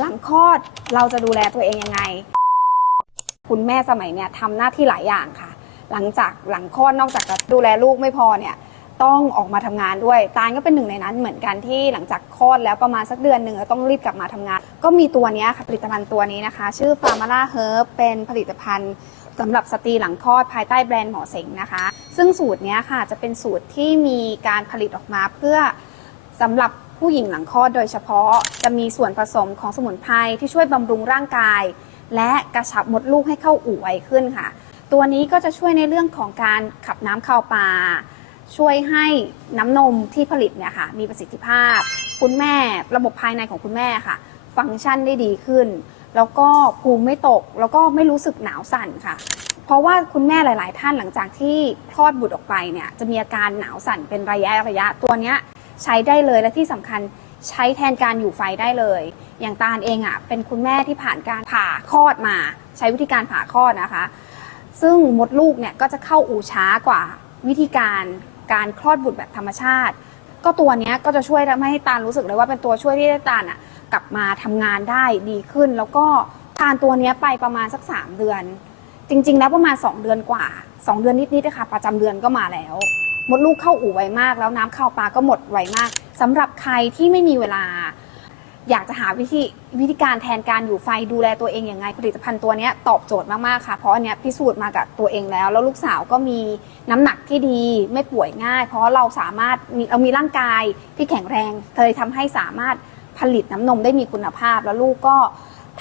หลังคลอดเราจะดูแลตัวเองยังไง คุณแม่สมัยเนี่ยทำหน้าที่หลายอย่างค่ะ หลังจากหลังคลอดนอกจากจะดูแลลูกไม่พอเนี่ยต้องออกมาทำงานด้วย ตาลก็เป็นหนึ่งในนั้นเหมือนกันที่หลังจากคลอดแล้วประมาณสักเดือนหนึ่งต้องรีบกลับมาทำงาน ก็มีตัวนี้ค่ะผลิตภัณฑ์ตัวนี้นะคะ ชื่อ f a r m a l a Herb เป็นผลิตภัณฑ์สำหรับสตรีหลังคลอดภายใต้แบรนด์หมอเสงนะคะ ซึ่งสูตรนี้ค่ะจะเป็นสูตรที่มีการผลิตออกมาเพื่อสำหรับ ผู้หญิงหลังคลอดโดยเฉพาะจะมีส่วนผสมของสมุนไพรที่ช่วยบำรุงร่างกาย และกระชับมดลูกให้เข้าอู่ไวขึ้นค่ะ ตัวนี้ก็จะช่วยในเรื่องของการขับน้ำเข้าปลาช่วยให้น้ำนมที่ผลิตเนี่ยค่ะมีประสิทธิภาพ คุณแม่ระบบภายในของคุณแม่ค่ะ ฟังก์ชันได้ดีขึ้น แล้วก็ภูมิไม่ตก แล้วก็ไม่รู้สึกหนาวสั่นค่ะ เพราะว่าคุณแม่หลาย ๆ ท่านหลังจากที่คลอดบุตรออกไปเนี่ยจะมีอาการหนาวสั่นเป็นระยะระยะตัวเนี้ย ใช้ได้เลยและที่สำคัญใช้แทนการอยู่ไฟได้เลย อย่างตาลเองอะเป็นคุณแม่ที่ผ่านการผ่าคลอดมา ใช้วิธีการผ่าคลอดนะคะ ซึ่งมดลูกเนี่ยก็จะเข้าอู่ช้ากว่าวิธีการการคลอดบุตรแบบธรรมชาติ ก็ตัวเนี้ยก็จะช่วยทำให้ตาลรู้สึกเลยว่าเป็นตัวช่วยที่ได้ตาลอะกลับมาทำงานได้ดีขึ้น แล้วก็ทานตัวเนี้ยไปประมาณสัก 3 เดือน จริง ๆ แล้วประมาณ 2 เดือนกว่า 2 เดือนนิดๆนะคะประจำเดือนก็มาแล้ว มดลูกเข้าอู่ไวมาก แล้วน้ำเข้าปลาก็หมดไวมากสำหรับใครที่ไม่มีเวลา อยากจะหาวิธีวิธีการแทนการอยู่ไฟดูแลตัวเองยังไงผลิตภัณฑ์ตัวนี้ตอบโจทย์มากๆค่ะ เพราะอันนี้พิสูจน์มากับตัวเองแล้ว แล้วลูกสาวก็มีน้ำหนักที่ดีไม่ป่วยง่าย เพราะเราสามารถมีเรามีร่างกายที่แข็งแรงเลยทำให้สามารถผลิตน้ำนมได้มีคุณภาพ แล้วลูกก็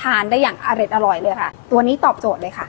ทานได้อย่างอร่อยอร่อยเลยค่ะ ตัวนี้ตอบโจทย์เลยค่ะ